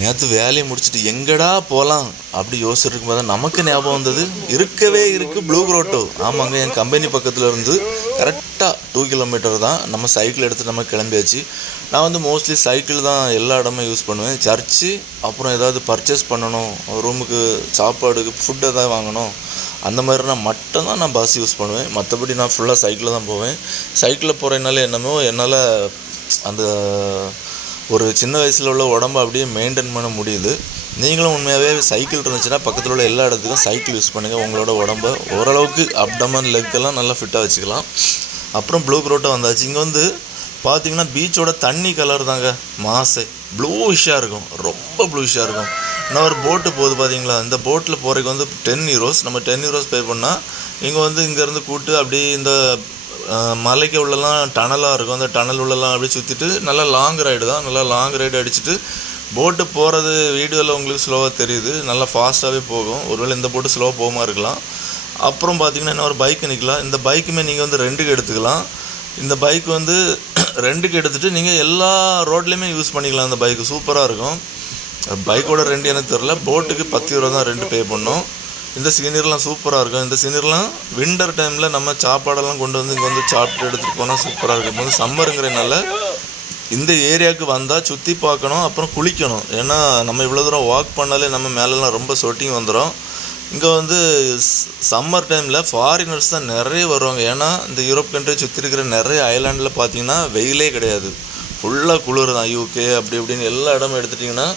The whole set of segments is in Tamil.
நேற்று வேலையை முடிச்சுட்டு எங்கடா போகலாம் அப்படி யோசிச்சுட்டு இருக்கும்போது தான் நமக்கு ஞாபகம் வந்தது, இருக்கவே இருக்குது ப்ளூ க்ரோட்டோ. ஆமாங்க, என் கம்பெனி பக்கத்தில் இருந்து கரெக்டாக 2 கிலோமீட்டர் தான். நம்ம சைக்கிள் எடுத்து நம்ம கிளம்பியாச்சு. நான் வந்து மோஸ்ட்லி சைக்கிள் தான் எல்லா இடமும் யூஸ் பண்ணுவேன். சர்ச்சு, அப்புறம் ஏதாவது பர்ச்சேஸ் பண்ணணும், ரூமுக்கு சாப்பாடுக்கு ஃபுட் எதாவது வாங்கணும், அந்த மாதிரினா மட்டும்தான் நான் பஸ் யூஸ் பண்ணுவேன். மற்றபடி நான் ஃபுல்லாக சைக்கிளில் தான் போவேன். சைக்கிளில் போகிறதுனால என்னமோ என்னால் அந்த ஒரு சின்ன வயசில் உள்ள உடம்பை அப்படியே மெயின்டைன் பண்ண முடியுது. நீங்களும் உண்மையாகவே சைக்கிள் இருந்துச்சுன்னா பக்கத்தில் உள்ள எல்லா இடத்துக்கும் சைக்கிள் யூஸ் பண்ணுங்கள். உங்களோட உடம்பை ஓரளவுக்கு அப்டமன் லெக்கெல்லாம் நல்லா ஃபிட்டாக வச்சுக்கலாம். அப்புறம் ப்ளூ க்ரோட்டோ வந்தாச்சு. இங்கே வந்து பார்த்தீங்கன்னா பீச்சோட தண்ணி கலர் தாங்க மாசே ப்ளூஷாக இருக்கும், ரொம்ப ப்ளூஷாக இருக்கும். இன்னும் ஒரு போட்டு போகுது பார்த்தீங்களா, இந்த போட்டில் போகிறதுக்கு வந்து 10 யூரோஸ். நம்ம 10 யூரோஸ் பே பண்ணால் இங்கே வந்து இங்கேருந்து கூப்பிட்டு அப்படியே இந்த மலைக்கு உள்ளலாம் டனலாக இருக்கும், அந்த டனல் உள்ளலாம் அப்படியே சுற்றிட்டு நல்லா லாங் ரைடு தான், நல்லா லாங் ரைடு அடிச்சுட்டு போட்டு போகிறது வீடியோவில் உங்களுக்கு ஸ்லோவாக தெரியுது, நல்லா ஃபாஸ்ட்டாகவே போகும். ஒருவேளை இந்த போட்டு ஸ்லோவாக போகாமல் இருக்கலாம். அப்புறம் பார்த்திங்கன்னா என்ன ஒரு பைக் நிற்கலாம். இந்த பைக்குமே நீங்கள் வந்து ரெண்டுக்கு எடுத்துக்கலாம். இந்த பைக் வந்து ரெண்டுக்கு எடுத்துகிட்டு நீங்கள் எல்லா ரோட்லேயுமே யூஸ் பண்ணிக்கலாம். அந்த பைக்கு சூப்பராக இருக்கும். பைக்கோட ரெண்டு எனக்கு தெரில, போட்டுக்கு 10 யூரோ தான் ரெண்டு பே பண்ணோம். இந்த சீனரிலாம் சூப்பராக இருக்கும். இந்த சீனரிலாம் வின்டர் டைமில் நம்ம சாப்பாடெல்லாம் கொண்டு வந்து இங்கே வந்து சாப்பிட்டு எடுத்துகிட்டு போனால் சூப்பராக இருக்கும். இப்போ வந்து சம்மருங்கிறனால இந்த ஏரியாவுக்கு வந்தால் சுற்றி பார்க்கணும், அப்புறம் குளிக்கணும். ஏன்னா நம்ம இவ்வளோ தூரம் வாக் பண்ணாலே நம்ம மேலெலாம் ரொம்ப சொட்டிங் வந்துடும். இங்கே வந்து சம்மர் டைமில் ஃபாரினர்ஸ் தான் நிறைய வருவாங்க. ஏன்னா இந்த யூரோப் கண்ட்ரி சுற்றி இருக்கிற நிறைய ஐலாண்டில் பார்த்திங்கன்னா வெயிலே கிடையாது, ஃபுல்லாக குளிர் தான். யூகே அப்படி இப்படின்னு எல்லா இடமும் எடுத்துட்டிங்கன்னா,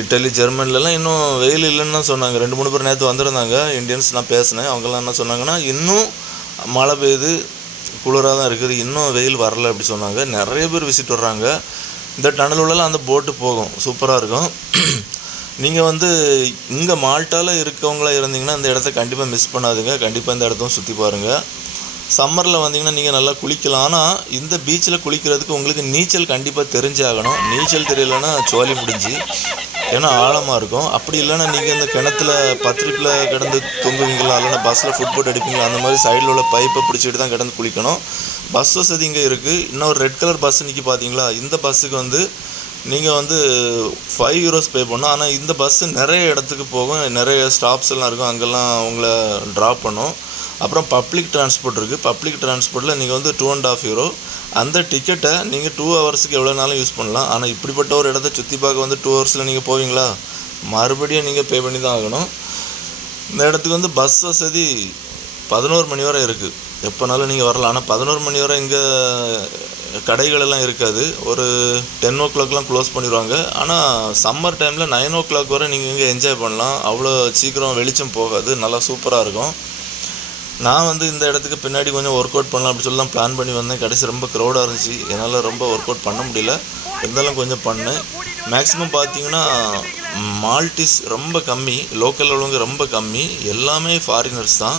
இட்டலி, ஜெர்மனிலலாம் இன்னும் வெயில் இல்லைன்னு தான் சொன்னாங்க. 2-3 பேர் நேற்று வந்திருந்தாங்க, இந்தியன்ஸ். நான் பேசினேன். அவங்கெல்லாம் என்ன சொன்னாங்கன்னா, இன்னும் மழை பெய்யுது, குளிராக தான் இருக்குது, இன்னும் வெயில் வரலை அப்படி சொன்னாங்க. நிறைய பேர் விசிட் வர்றாங்க. இந்த டனல் உள்ளலாம் அந்த போட்டு போகும், சூப்பராக இருக்கும். நீங்கள் வந்து இங்கே மால்ட்டாவில் இருக்கவங்களா இருந்தீங்கன்னா இந்த இடத்த கண்டிப்பாக மிஸ் பண்ணாதுங்க. கண்டிப்பாக இந்த இடத்தையும் சுற்றி பாருங்கள். சம்மரில் வந்தீங்கன்னா நீங்கள் நல்லா குளிக்கலாம். ஆனால் இந்த பீச்சில் குளிக்கிறதுக்கு உங்களுக்கு நீச்சல் கண்டிப்பாக தெரிஞ்சாகணும். நீச்சல் தெரியலைன்னா சோலி முடிஞ்சு, ஏன்னா ஆழமாக இருக்கும். அப்படி இல்லைன்னா நீங்கள் இந்த கிணத்துல பத்திரிப்பில் கிடந்து தொங்குவீங்களா, இல்லைன்னா பஸ்ஸில் ஃபுட் போட் அடிப்பீங்களா, அந்த மாதிரி சைடில் உள்ள பைப்பை பிடிச்சிட்டு தான் கிடந்து குளிக்கணும். பஸ் வசதி இங்கே இருக்குது. இன்னும் ஒரு ரெட் கலர் பஸ் நிற்கி பார்த்தீங்களா, இந்த பஸ்ஸுக்கு வந்து நீங்கள் வந்து 5 யூரோஸ் பே பண்ணணும். ஆனால் இந்த பஸ்ஸு நிறைய இடத்துக்கு போகும், நிறைய ஸ்டாப்ஸ் எல்லாம் இருக்கும், அங்கெல்லாம் உங்களை ட்ராப் பண்ணும். அப்புறம் பப்ளிக் டிரான்ஸ்போர்ட் இருக்குது. பப்ளிக் டிரான்ஸ்போர்ட்டில் நீங்கள் வந்து 2.5 யூரோ. அந்த டிக்கெட்டை நீங்கள் 2 ஹவர்ஸுக்கு எவ்வளோ நாளும் யூஸ் பண்ணலாம். ஆனால் இப்படிப்பட்ட ஒரு இடத்த சுற்றி பார்க்க வந்து 2 ஹவர்ஸில் நீங்கள் போவீங்களா, மறுபடியும் நீங்கள் பே பண்ணி தான் ஆகணும். இந்த இடத்துக்கு வந்து பஸ் வசதி 11 மணி வரை இருக்குது, எப்போனாலும் நீங்கள் வரலாம். ஆனால் 11 மணி வரை இங்கே கடைகளெல்லாம் இருக்காது. ஒரு 10 ஓ கிளாக்லாம் க்ளோஸ் பண்ணிடுவாங்க. ஆனால் சம்மர் டைமில் 9 ஓ கிளாக் வரை நீங்கள் இங்கே என்ஜாய் பண்ணலாம். அவ்வளோ சீக்கிரம் வெளிச்சம் போகாது, நல்லா சூப்பராக இருக்கும். நான் வந்து இந்த இடத்துக்கு பின்னாடி கொஞ்சம் ஒர்க் அவுட் பண்ணலாம் அப்படி சொல்லி தான் பிளான் பண்ணி வந்தேன். கடைசி ரொம்ப க்ரௌடாக இருந்துச்சு, என்னால் ரொம்ப ஒர்க் அவுட் பண்ண முடியல. இருந்தாலும் கொஞ்சம் பண்ணேன். மேக்ஸிமம் பார்த்தீங்கன்னா மால்டிஸ் ரொம்ப கம்மி, லோக்கல் உள்ளவங்க ரொம்ப கம்மி, எல்லாமே ஃபாரினர்ஸ் தான்.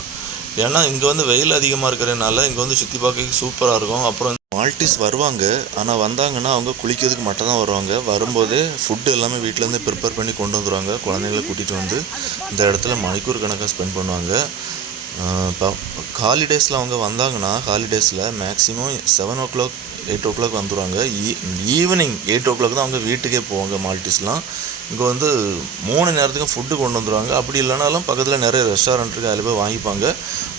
ஏன்னா இங்கே வந்து வெயில் அதிகமாக இருக்கிறதுனால இங்கே வந்து சுற்றி பார்க்க சூப்பராக இருக்கும். அப்புறம் மால்டிஸ் வருவாங்க, ஆனால் வந்தாங்கன்னா அவங்க குளிக்கிறதுக்கு மட்டும் தான் வருவாங்க. வரும்போதே ஃபுட்டு எல்லாமே வீட்டிலேருந்து ப்ரிப்பேர் பண்ணி கொண்டு வந்துடுவாங்க. குழந்தைங்களை கூட்டிகிட்டு வந்து இந்த இடத்துல மணிக்கூர் கணக்காக ஸ்பெண்ட் பண்ணுவாங்க. இப்போ ஹாலிடேஸில் அவங்க வந்தாங்கன்னா ஹாலிடேஸில் maximum 7 o'clock 8 o'clock வந்துடுவாங்க. ஈவினிங் 8 ஓ கிளாக் தான் அவங்க வீட்டுக்கே போவாங்க. மால்டிஸ்லாம் இங்கே வந்து 3 நேரத்துக்கும் ஃபுட்டு கொண்டு வந்துடுவாங்க. அப்படி இல்லைனாலும் பக்கத்தில் நிறைய ரெஸ்டாரண்ட் இருக்குது, அதில் போய் வாங்கிப்பாங்க.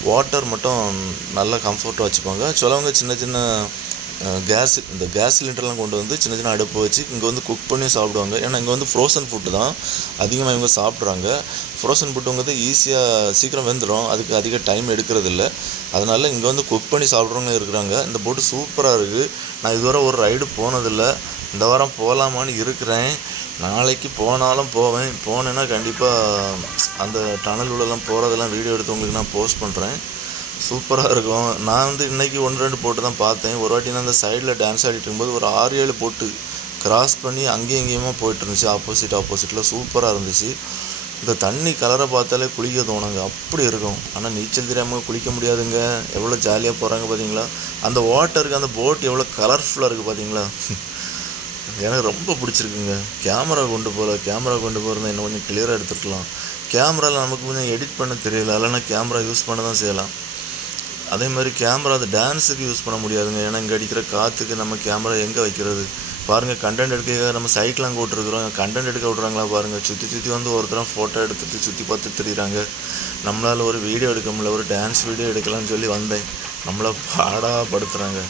வாட்டர் மட்டும் நல்லா கம்ஃபர்ட்டாக வச்சுப்பாங்க. சிலவங்க சின்ன சின்ன இந்த கேஸ் சிலிண்டர்லாம் கொண்டு வந்து சின்ன சின்ன அடுப்பு வச்சு இங்கே வந்து குக் பண்ணி சாப்பிடுவாங்க. ஏன்னா இங்கே வந்து ஃப்ரோசன் ஃபுட்டு தான் அதிகமாக இவங்க சாப்பிட்றாங்க. ஃப்ரோசன் ஃபுட்டுங்கிறது ஈஸியாக சீக்கிரம் வெந்துடும், அதுக்கு அதிக டைம் எடுக்கிறதில்ல. அதனால் இங்கே வந்து குக் பண்ணி சாப்பிட்றவங்க இருக்கிறாங்க. இந்த போட்டு சூப்பராக இருக்குது. நான் இதுவரை ஒரு ரைடு போனதில்லை, இந்த வாரம் போகலாமான்னு இருக்கிறேன். நாளைக்கு போனாலும் போவேன். போனேன்னா கண்டிப்பாக அந்த டனல் உள்ளெல்லாம் போகிறதெல்லாம் வீடியோ எடுத்து உங்களுக்கு நான் போஸ்ட் பண்ணுறேன். சூப்பராக இருக்கும். நான் வந்து இன்றைக்கி 1-2 போட்டு தான் பார்த்தேன். ஒரு வாட்டி நான் அந்த சைடில் டான்ஸ் ஆடிட்டு இருக்கும்போது ஒரு 6-7 போட்டு கிராஸ் பண்ணி அங்கேயும் இங்கேயுமா போயிட்டு இருந்துச்சு. ஆப்போசிட்டில் சூப்பராக இருந்துச்சு. இந்த தண்ணி கலரை பார்த்தாலே குளிக்க தோணுங்க, அப்படி இருக்கும். ஆனால் நீச்சல் தெரியாமல் குளிக்க முடியாதுங்க. எவ்வளோ ஜாலியாக போகிறாங்க பார்த்தீங்களா. அந்த வாட்டருக்கு அந்த போட் எவ்வளோ கலர்ஃபுல்லாக இருக்குது பார்த்தீங்களா. எனக்கு ரொம்ப பிடிச்சிருக்குங்க. கேமரா கொண்டு போகிறதா இன்னும் கொஞ்சம் கிளியராக எடுத்துக்கலாம். கேமராவில் நமக்கு கொஞ்சம் எடிட் பண்ண தெரியல, இல்லைன்னா கேமரா யூஸ் பண்ண தான் செய்யலாம். அதே மாதிரி கேமரா அது டான்ஸுக்கு யூஸ் பண்ண முடியாதுங்க. ஏன்னா இங்கே அடிக்கிற காற்றுக்கு நம்ம கேமரா எங்கே வைக்கிறது. பாருங்கள் கண்டென்ட் எடுக்க நம்ம சைக்கிள் அங்கே விட்டுருக்குறோம், கண்டென்ட் எடுக்க விட்றாங்களா பாருங்கள். சுற்றி வந்து ஒருத்தரம் ஃபோட்டோ எடுத்துட்டு சுற்றி பார்த்து திரியிறாங்க. நம்மளால் ஒரு வீடியோ எடுக்க முடியல, ஒரு டான்ஸ் வீடியோ எடுக்கலாம்னு சொல்லி வந்தேன், நம்மளை பாடாப்படுத்துகிறாங்க.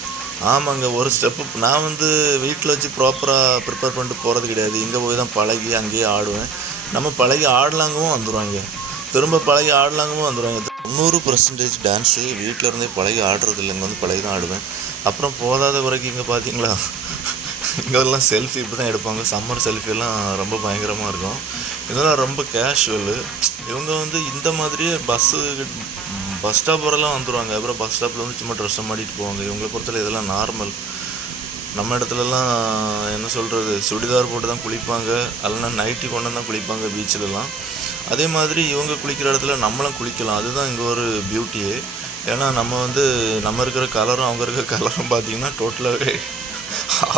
ஆமாங்க, ஒரு ஸ்டெப்பு நான் வந்து வீட்டில் வச்சு ப்ராப்பராக ப்ரிப்பேர் பண்ணிட்டு போகிறது கிடையாது. இங்கே போய் தான் பழகி அங்கேயே ஆடுவேன். நம்ம பழகி ஆடலாங்கவும் வந்துடுவாங்க, திரும்ப பழகி ஆடலாங்கவும் வந்துடுவாங்க. 90% டான்ஸு வீட்டில் இருந்தே பழகி ஆடுறது இல்லை, இங்கே வந்து பழகி தான் ஆடுவேன். அப்புறம் போதாத குறைக்கு இங்கே பார்த்தீங்களா, இங்கெல்லாம் செல்ஃபி இப்படி தான் எடுப்பாங்க. சம்மர் செல்ஃபியெல்லாம் ரொம்ப பயங்கரமாக இருக்கும். இதெல்லாம் ரொம்ப கேஷுவலு. இவங்க வந்து இந்த மாதிரியே பஸ் ஸ்டாப் வரலாம் வந்துடுவாங்க. அப்புறம் பஸ் ஸ்டாப்பில் வந்து சும்மா ட்ரெஸ்ஸை மாட்டிட்டு போவாங்க. இவங்களை பொறுத்தவரை இதெல்லாம் நார்மல். நம்ம இடத்துலலாம் என்ன சொல்கிறது, சுடிதார் போட்டு தான் குளிப்பாங்க, இல்லைன்னா நைட்டி கொண்டு தான் குளிப்பாங்க பீச்சிலலாம். அதே மாதிரி இவங்க குளிக்கிற இடத்துல நம்மளும் குளிக்கலாம். அதுதான் இங்கே ஒரு பியூட்டியே. ஏன்னா நம்ம இருக்கிற கலரும் அவங்க இருக்கிற கலரும் பார்த்திங்கன்னா டோட்டலாகவே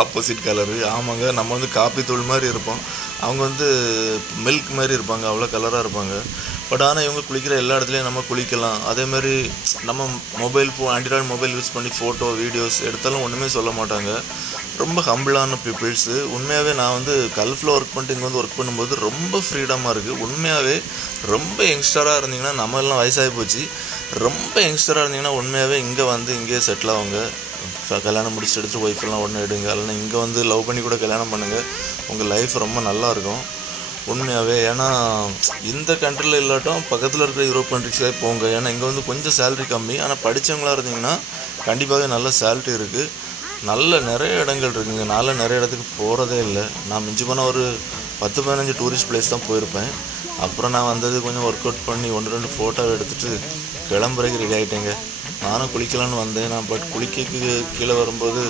ஆப்போசிட் கலரு. ஆமாங்க, நம்ம வந்து காப்பி தூள் மாதிரி இருப்போம், அவங்க வந்து மில்க் மாதிரி இருப்பாங்க, அவ்வளோ கலராக இருப்பாங்க. பட் ஆனால் இவங்க குளிக்கிற எல்லா இடத்துலையும் நம்ம குளிக்கலாம். அதேமாதிரி நம்ம ஆண்ட்ராய்டு மொபைல் யூஸ் பண்ணி ஃபோட்டோ வீடியோஸ் எடுத்தாலும் ஒன்றுமே சொல்ல மாட்டாங்க. ரொம்ப ஹம்பிளான பீப்புள்ஸு. உண்மையாகவே நான் வந்து கல்ஃபில் ஒர்க் பண்ணிட்டு இங்கே வந்து ஒர்க் பண்ணும்போது ரொம்ப ஃப்ரீடமாக இருக்குது. உண்மையாகவே ரொம்ப யங்ஸ்டராக இருந்தீங்கன்னா, நம்ம எல்லாம் வயசாகி போச்சு, ரொம்ப யங்ஸ்டராக இருந்தீங்கன்னா உண்மையாகவே இங்கே வந்து இங்கேயே செட்டில் ஆகுங்க. கல்யாணம் முடிச்சுட்டு எடுத்துகிட்டு ஒய்ஃபெல்லாம் ஒன்று எடுங்க, இல்லைன்னா இங்கே வந்து லவ் பண்ணி கூட கல்யாணம் பண்ணுங்கள். உங்கள் லைஃப் ரொம்ப நல்லாயிருக்கும் உண்மையாகவே. ஏன்னா இந்த கண்ட்ரியில் இல்லாட்டும் பக்கத்தில் இருக்கிற யூரோப் கண்ட்ரிஸே போங்க. ஏன்னா இங்கே வந்து கொஞ்சம் சேலரி கம்மி, ஆனால் படித்தவங்களாக இருந்தீங்கன்னா கண்டிப்பாகவே நல்ல சேலரி இருக்குது. நிறைய இடங்கள் இருக்குங்க. நான் நிறைய இடத்துக்கு போகிறதே இல்லை. நான் மிஞ்சி போனால் ஒரு 10-15 டூரிஸ்ட் பிளேஸ் தான் போயிருப்பேன். அப்புறம் நான் வந்தது கொஞ்சம் ஒர்க் அவுட் பண்ணி 1-2 ஃபோட்டோ எடுத்துகிட்டு கிளம்புறதுக்கு ரெடி ஆகிட்டேங்க. நானும் குளிக்கலான்னு வந்தேன். நான் பட் குளிக்க கீழே வரும்போது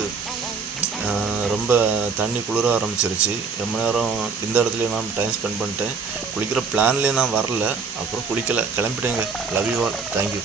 ரொம்ப தண்ணி குளிர ஆரம்பிச்சிருச்சு. ரொம்ப நேரம் இந்த இடத்துலையும் நான் டைம் ஸ்பெண்ட் பண்ணிட்டேன். குளிக்கிற பிளான்லேயே நான் வரல, அப்புறம் குளிக்கலை, கிளம்பிட்டேங்க. Love you all, thank you.